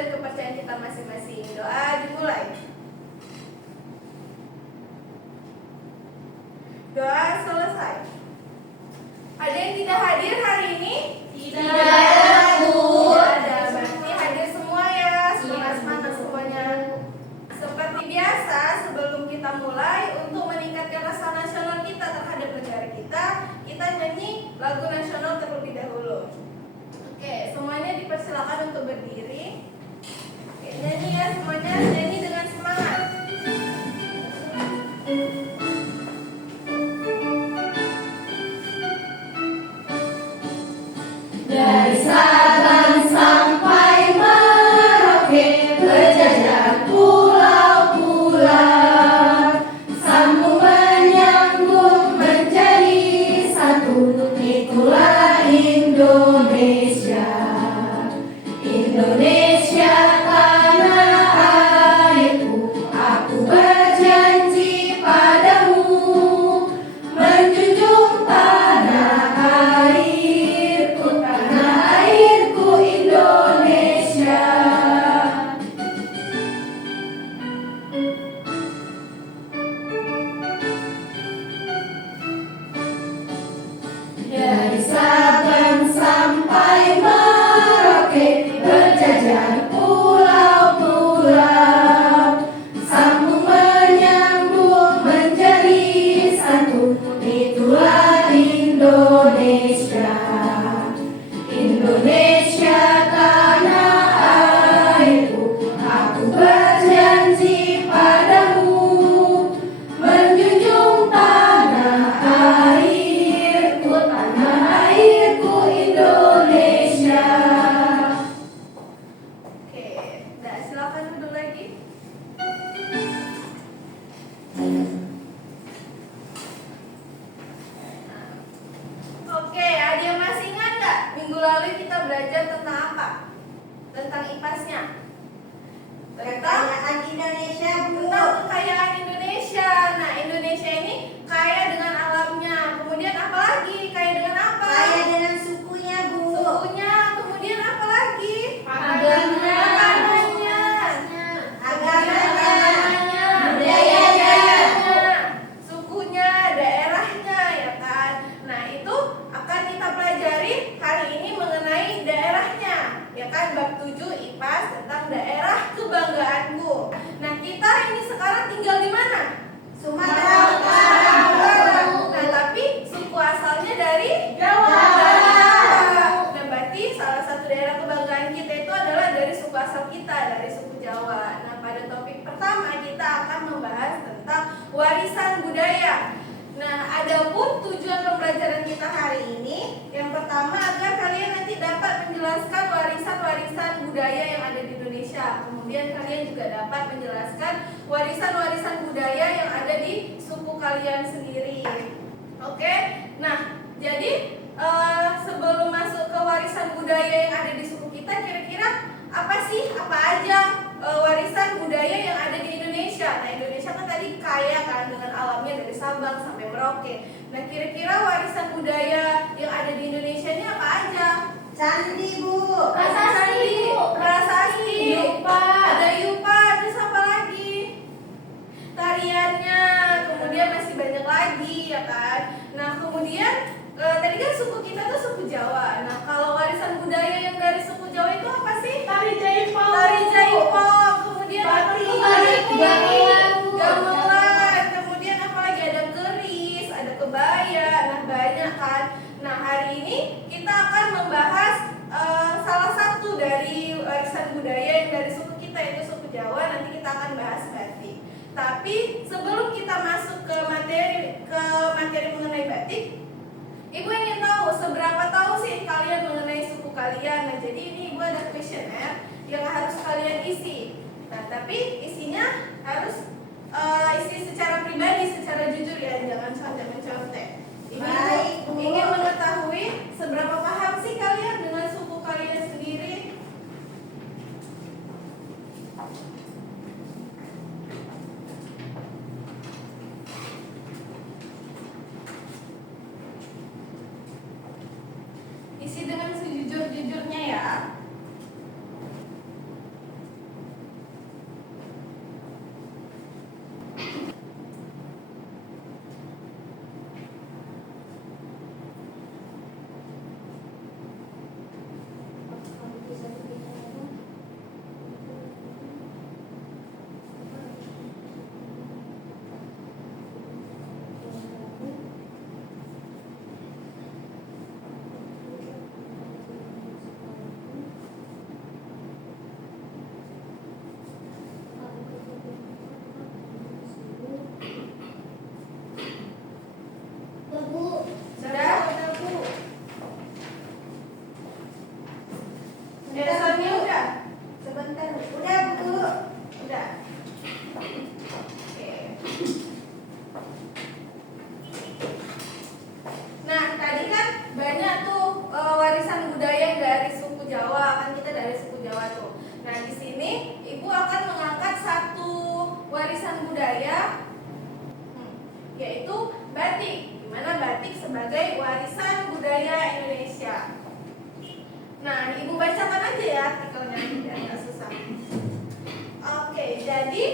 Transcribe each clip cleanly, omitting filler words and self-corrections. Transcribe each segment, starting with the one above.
dan kepercayaan kita masing-masing. Doa dimulai. Doa selesai. Ada yang tidak hadir hari ini? Tidak ada, Bu. Tidak ada. Berarti hadir semua ya. Semangat semuanya. Seperti biasa, sebelum kita mulai, untuk meningkatkan rasa nasional kita terhadap negara kita nyanyi lagu nasional terlebih dahulu. Oke, semuanya dipersilakan untuk berdiri. Oke, nyanyi ya semuanya, nyanyi dengan semangat. Dari Sabang sampai Merauke, berjajar pulau-pulau, sambung menyambung menjadi satu, itulah Indonesia. Indonesia tanah airku, aku berjanji padamu, menjunjung tanah airku, tanah airku Indonesia. Dari Sabang sampai Merauke, berjajar pulau-pulau, sambung menyambung menjadi satu, itulah Indonesia. Indonesia tanah airku, aku berjanji padamu, menjunjung tanah airku, tanah airku Indonesia. Oke, nah silakan duduk lagi. Oke, ada yang masih ingat nggak? Minggu lalu kita belajar tentang apa? Tentang IPAS-nya. Tentang Indonesia, tentang kekayaan Indonesia. Nah, Indonesia ini kaya dengan alamnya. Kemudian apa lagi? Kaya dengan apa? Kaya dengan sukunya, Bu. Sukunya. Kemudian apa lagi? Agamanya. Makanannya. Agamanya. Budayanya. Sukunya, daerahnya, ya kan? Nah, itu akan kita pelajari hari ini mengenai daerahnya. Ya kan, bab 7 IPAS tentang daerah kebanggaanku. Nah, kita ini sekarang tinggal di mana? Sumatera Utara. Utara. Nah, tapi suku asalnya dari Jawa. Dari Jawa. Nah, berarti salah satu daerah kebanggaan kita itu adalah dari suku asal kita, dari suku Jawa. Nah, pada topik pertama kita akan membahas tentang warisan budaya. Nah, adapun tujuan pembelajaran kita hari ini, yang pertama agar kalian nanti dapat menjelaskan warisan-warisan budaya yang ada di Indonesia. Kemudian kalian juga dapat menjelaskan warisan-warisan budaya yang ada di suku kalian sendiri. Oke? Nah, jadi sebelum masuk ke warisan budaya yang ada di suku kita, kira-kira apa aja warisan budaya yang ada di Indonesia? Nah, Indonesia kan tadi kaya kan dengan alamnya dari Sabang sampai Merauke. Nah, kira-kira warisan budaya yang ada di Indonesia ini apa aja? Candi, Bu. Prasasti, prasasti, Yupa. ada yupa, terus apa lagi? Tariannya, kemudian masih banyak lagi ya kan. Nah, kemudian tadi kan suku kita tuh suku Jawa. Nah, kalau warisan budaya yang dari suku Jawa itu apa sih? Tari Jaipong. Tari Jaipong, kemudian gamelan, kemudian apa lagi, ada keris, ada kebaya, nah banyak kan. Nah, hari ini kita akan membahas salah satu dari warisan budaya yang dari suku kita, yaitu suku Jawa. Nanti kita akan bahas batik. Tapi sebelum kita masuk ke materi mengenai batik, Ibu ingin tahu seberapa tahu sih kalian mengenai suku kalian. Nah, jadi ini Ibu ada kuesioner yang harus kalian isi. Nah, tapi isinya harus isi secara pribadi, secara jujur ya, jangan sampai mencontek. Ibu ingin mengetahui seberapa paham sih kalian dengan suku kalian sendiri. Isi dengan sejujur-jujurnya ya. Soalnya udah? Sebentar. Udah, Bu. Udah. Oke. Nah, tadi kan banyak tuh warisan budaya dari suku Jawa, kan kita dari suku Jawa tuh. Nah, di sini Ibu akan mengangkat satu warisan budaya, yaitu batik. Di mana batik sebagai warisan budaya Indonesia. Nah, Ibu bacakan aja ya artikelnya biar nggak susah. Oke, jadi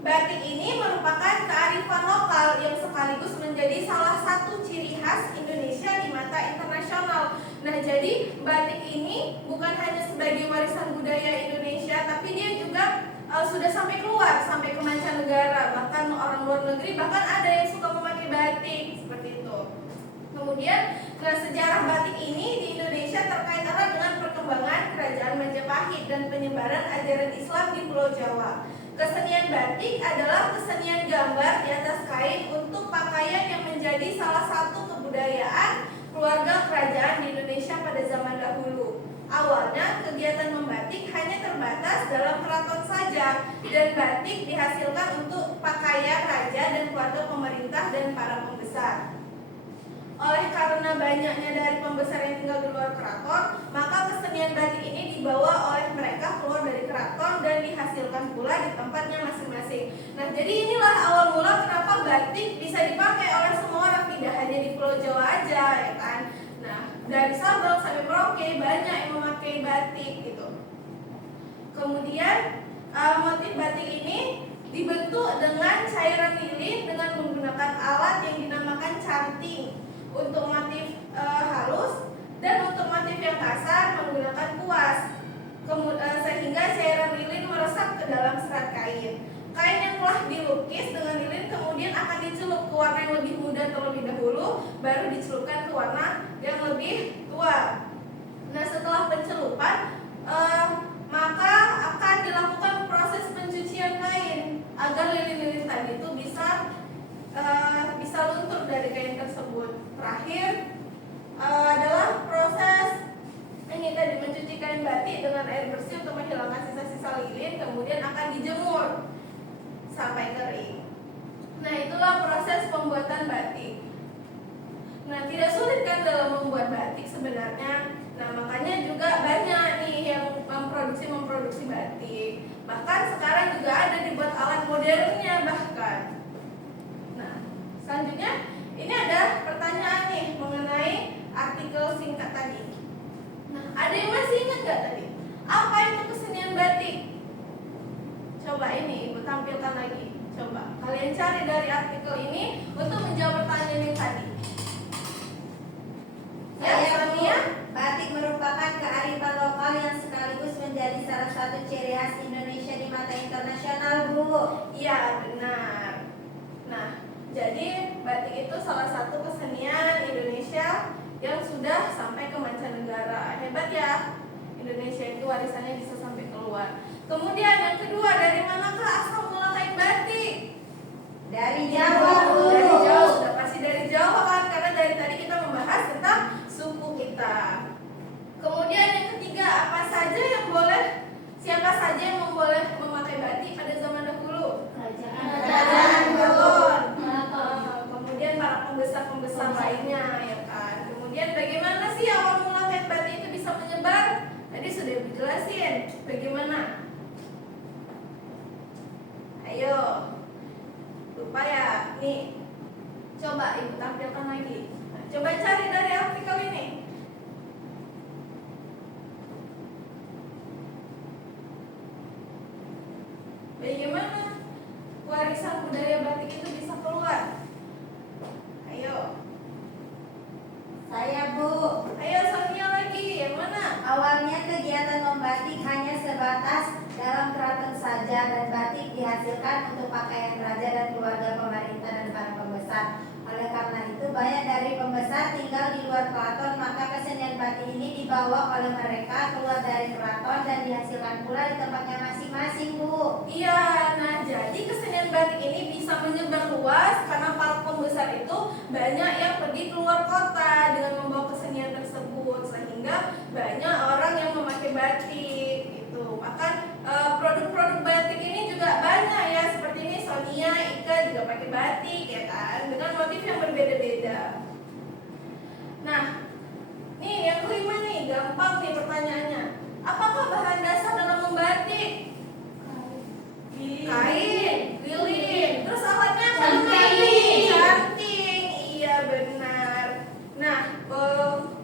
batik ini merupakan kearifan lokal yang sekaligus menjadi salah satu ciri khas Indonesia di mata internasional. Nah, jadi batik ini bukan hanya sebagai warisan budaya Indonesia, tapi dia juga sudah sampai keluar, sampai ke mancanegara, bahkan orang luar negeri, bahkan ada yang suka memakai batik seperti itu. Kemudian, sejarah batik ini di Indonesia terkait erat dengan perkembangan kerajaan Majapahit dan penyebaran ajaran Islam di Pulau Jawa. Kesenian batik adalah kesenian gambar di atas kain untuk pakaian yang menjadi salah satu kebudayaan keluarga kerajaan di Indonesia pada zaman dahulu. Awalnya kegiatan membatik hanya terbatas dalam keraton saja, dan batik dihasilkan untuk pakaian raja dan keluarga pemerintah dan para pembesar. Oleh karena banyaknya dari pembesar yang tinggal di luar keraton, maka kesenian batik ini dibawa oleh mereka keluar dari keraton dan dihasilkan pula di tempatnya masing-masing. Nah, jadi inilah awal mula kenapa batik bisa dipakai oleh semua orang, tidak hanya di Pulau Jawa aja, ya kan? Nah, dari Sabang sampai Merauke banyak yang memakai batik gitu. Kemudian motif batik ini dibentuk dengan cairan lilin dengan menggunakan alat yang dinamakan canting untuk motif halus, dan untuk motif yang kasar menggunakan kuas, sehingga cairan lilin meresap ke dalam serat kain. Kain yang telah dilukis dengan lilin kemudian akan dicelup ke warna yang lebih muda terlebih dahulu, baru dicelupkan ke warna yang lebih tua. Nah, setelah pencelupan maka akan dilakukan proses pencucian kain agar lilin-lilin tadi itu bisa luntur dari kain tersebut. Terakhir adalah proses ini tadi, mencuci kain batik dengan air bersih untuk menghilangkan sisa-sisa lilin, kemudian akan dijemur sampai kering. Nah, itulah proses pembuatan batik. Nah, tidak sulit kan dalam membuat batik sebenarnya. Nah, makanya juga banyak nih yang memproduksi batik. Bahkan sekarang juga ada dibuat alat modernnya bahkan. Nah, selanjutnya ini ada pertanyaan nih mengenai artikel singkat tadi. Nah, ada yang masih ingat gak tadi? Apa itu kesenian batik? Coba ini Ibu tampilkan lagi. Coba kalian cari dari artikel ini untuk menjawab pertanyaan yang tadi. Ya, batik merupakan kearifan lokal yang sekaligus menjadi salah satu ciri khas Indonesia di mata internasional, Bu. Iya, benar. Nah, jadi batik itu salah satu kesenian Indonesia yang sudah sampai ke mancanegara. Hebat ya, Indonesia itu warisannya bisa sampai keluar. Kemudian yang kedua, dari manakah asal mula kain batik? Dari Jawa, Bu. Dari Jawa, sudah pasti dari Jawa kan, karena dari tadi kita membahas tentang suku kita. Kemudian yang ketiga, siapa saja yang boleh memakai batik pada zaman dahulu? Kerajaan Keraton. Kemudian para pembesar lainnya, ya kan. Kemudian bagaimana sih awal mula kain batik itu bisa menyebar? Tadi sudah dijelasin. Bagaimana? Ayo, lupa ya. Nih, coba Ibu tampilkan lagi. Nah, coba cari dari artikel ini. Bagaimana warisan budaya batik itu bisa keluar? Ayo. Saya, Bu. Ayo Sonia lagi, yang mana? Awalnya kegiatan membatik hanya sebatas dalam keraton saja, dan batik dihasilkan untuk pakaian raja dan keluarga pemerintah dan para pembesar. Oleh karena itu banyak dari pembesar tinggal di luar keraton, maka kesenian batik ini dibawa oleh mereka keluar dari keraton dan dihasilkan pula di tempatnya masing-masing, Bu. Iya, nah jadi kesenian batik ini bisa menyebar luas karena para pembesar itu banyak yang pergi keluar kota dengan membawa kesenian tersebut, sehingga banyak orang yang memakai batik. gampang nih pertanyaannya. Apakah bahan dasar dalam membatik? Kain, lilin. Terus alatnya apa? Canting. Iya benar. Nah,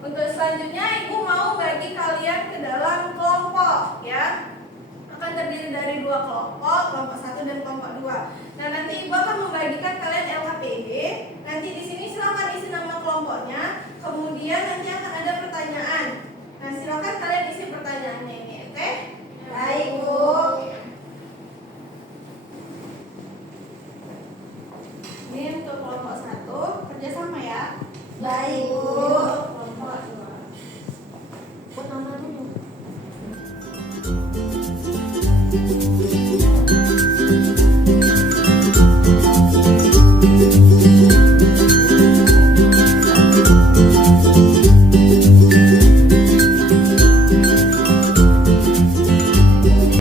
untuk selanjutnya Ibu mau bagi kalian ke dalam kelompok ya. Akan terdiri dari 2 kelompok, kelompok 1 dan kelompok 2. Nah, nanti Ibu akan membagikan kalian LKPD. Nanti di sini silakan isi nama kelompoknya. Kemudian nanti akan ada pertanyaan. Nah, silakan kalian isi pertanyaannya ini, oke? Baik, Bu. Ini untuk kelompok 1, kerjasama ya. Baik, Bu. Kelompok 2. Buat nama dulu.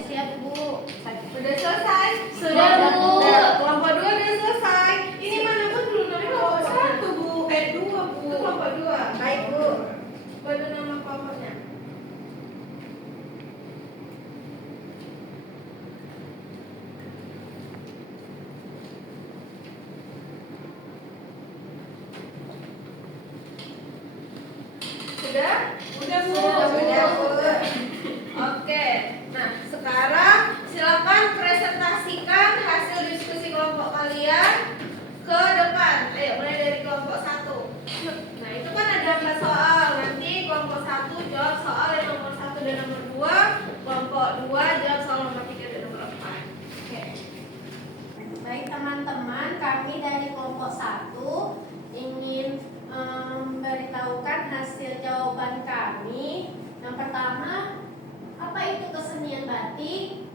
Siap, Bu. Sudah selesai? Sudah, Bu. Nah, kelompok 2 sudah selesai. Ini mana pun belum ada kelompok 1, Bu. 2, Bu. Itu kelompok 2. Baik, Bu. Buat nama kelompoknya. Sudah? Udah, Bu. Sudah, Bu. Oke. Nah, sekarang silakan presentasikan hasil diskusi kelompok kalian ke depan. Ayo, mulai dari kelompok 1. Nah, itu kan ada 4 soal. Nanti kelompok 1 jawab soal yang nomor 1 dan nomor 2. Kelompok 2 jawab soal nomor 3 dan nomor 4. Oke. Baik teman-teman, kami dari kelompok 1 ingin memberitahukan hasil jawaban kami. Yang pertama, apa itu kesenian batik?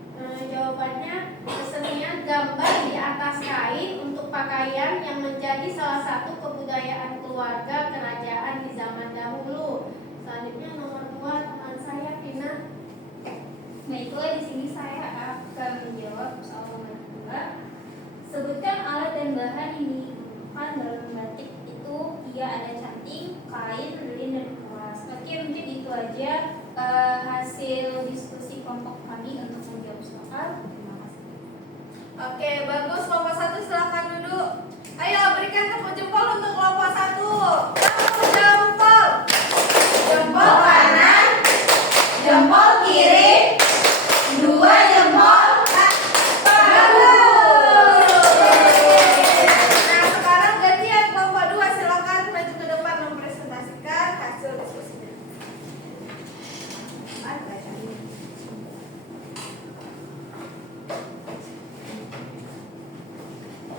Jawabannya kesenian gambar di atas kain untuk pakaian yang menjadi salah satu kebudayaan keluarga kerajaan di zaman dahulu. Selanjutnya nomor 2 teman saya Vina. Baiklah, di sini saya akan menjawab soal nomor 2. Sebutkan alat dan bahan yang digunakan dalam membatik. Itu ia ada canting, kain, lilin, dan kuas. Oke, mungkin itu aja hasil diskusi kelompok kami untuk menjawab soal. Terima kasih. Oke, bagus. Kelompok 1 silakan duduk. Ayo berikan tepuk jempol untuk kelompok 1. Tepuk jempol. Jempol kanan, jempol kiri, 2 jempol. Nah, sekarang gantian kelompok 2, silakan maju ke depan mempresentasikan hasil diskusinya.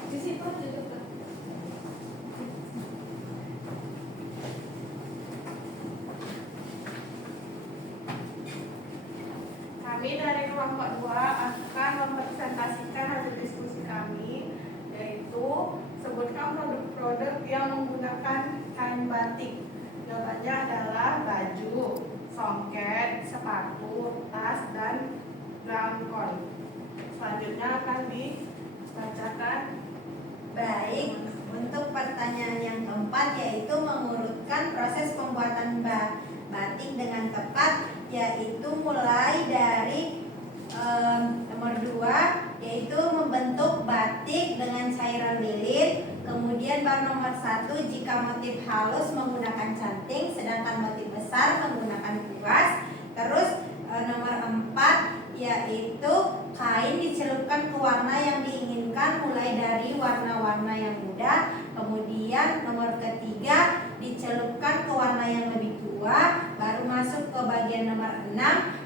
Di situ duduk. Kami dari kelompok 2 akan mempresentasikan hasil diskusi kami, yaitu sebutkan produk-produk yang menggunakan kain batik. Jawabannya adalah baju, songket, sepatu, tas, dan gaun. Selanjutnya akan dibacakan. Baik, untuk pertanyaan yang keempat yaitu mengurutkan proses pembuatan batik dengan tepat, yaitu mulai dari nomor 2 yaitu membentuk batik dengan cairan lilin. Kemudian baru nomor 1 jika motif halus menggunakan canting, sedangkan motif besar menggunakan kuas. Terus nomor 4 yaitu kain dicelupkan ke warna yang diinginkan mulai dari warna-warna yang muda. Kemudian nomor ketiga dicelupkan ke warna yang lebih tua. Baru masuk ke bagian nomor 6,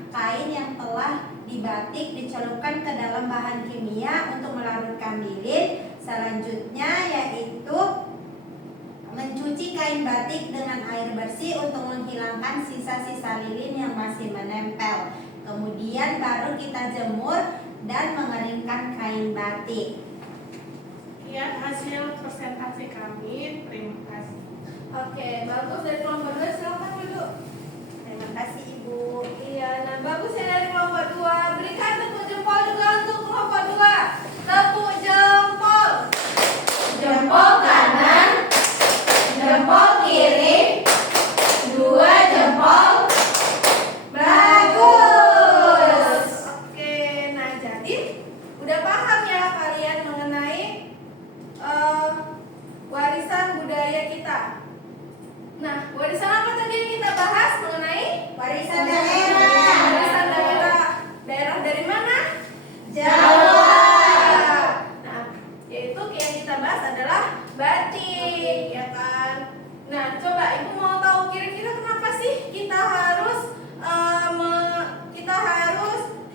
kain yang telah dibatik dicelupkan ke dalam bahan kimia untuk melarutkan lilin. Selanjutnya yaitu mencuci kain batik dengan air bersih untuk menghilangkan sisa-sisa lilin yang masih menempel. Kemudian baru kita jemur dan mengeringkan kain batik. Lihat hasil presentasi kami. Terima kasih. Oke, bagus dari kelompok 2, silakan duduk. Terima kasih Ibu. Iya, nah bagus ya dari kelompok 2. Berikan tepuk jempol juga untuk kelompok 2. Tepuk jempol. Jempol kanan, jempol kiri, 2 jempol. daerah. Warisan daerah. Daerah dari mana? Jawa. Nah, yaitu yang kita bahas adalah batik, ya kan? Nah, coba ibu mau tahu kira-kira kenapa sih kita harus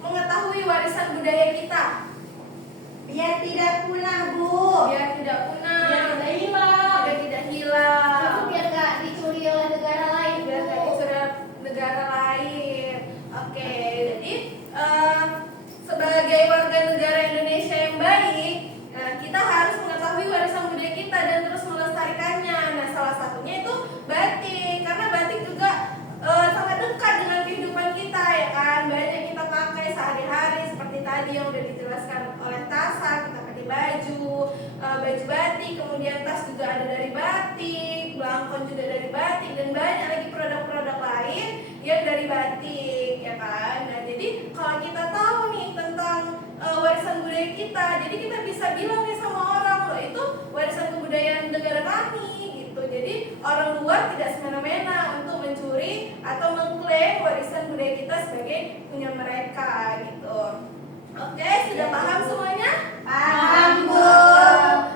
mengetahui warisan budaya kita? Biar tidak punah, Bu. Biar tidak punah, Biar tidak hilang. biar tidak hilang, Biar gak dicuri oleh negara lain. biar Bu. tidak dicuri negara lain. Oke, jadi sebagai warga negara Indonesia yang baik, kita harus mengetahui warisan budaya kita dan terus melestarikannya. Nah, salah satunya itu batik, karena batik juga sangat dekat dengan kehidupan kita, ya kan? Banyak kita pakai sehari-hari seperti tadi yang udah dijelaskan oleh Tasa, kita pakai baju batik, kemudian tas juga ada dari batik, belangkon juga dari batik, dan banyak lagi produk-produk lain yang dari batik, ya kan? Nah, jadi kalau kita tahu nih tentang warisan budaya kita, jadi kita bisa bilang nih sama orang, loh itu warisan kebudayaan negara kami, gitu. Jadi orang luar tidak semena-mena untuk mencuri atau mengklaim warisan budaya kita sebagai punya mereka, gitu. Oke, sudah paham semuanya? Paham, Bu.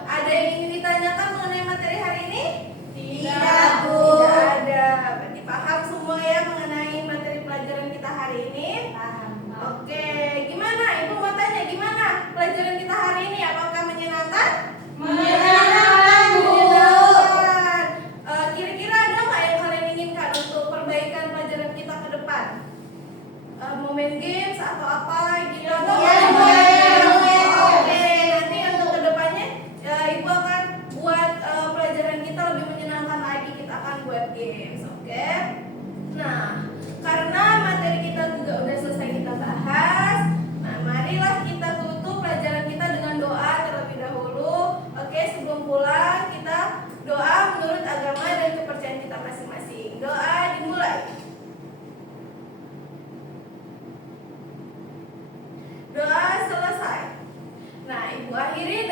Ada yang ingin ditanyakan mengenai materi hari ini? Tidak, Bu. Tidak ada. Berarti paham semua ya mengenai materi pelajaran kita hari ini? Paham. Oke, gimana? Ibu mau tanya gimana pelajaran kita hari ini? Apakah menyenangkan? Menyenangkan, Bu. Menyenangkan. Kira-kira ada nggak yang kalian inginkan untuk perbaikan pelajaran kita ke depan? Mau main games atau apa gitu? Iya, Bu. Oke, nanti untuk kedepannya ibu akan buat pelajaran kita lebih menyenangkan lagi. Kita akan buat games, oke? Nah, karena materi kita juga udah selesai kita bahas, nah marilah kita tutup pelajaran kita dengan doa terlebih dahulu. Oke, sebelum pulang kita doa menurut agama dan kepercayaan kita masing-masing. Doa dimulai. Doa selesai. Nah, ibu akhiri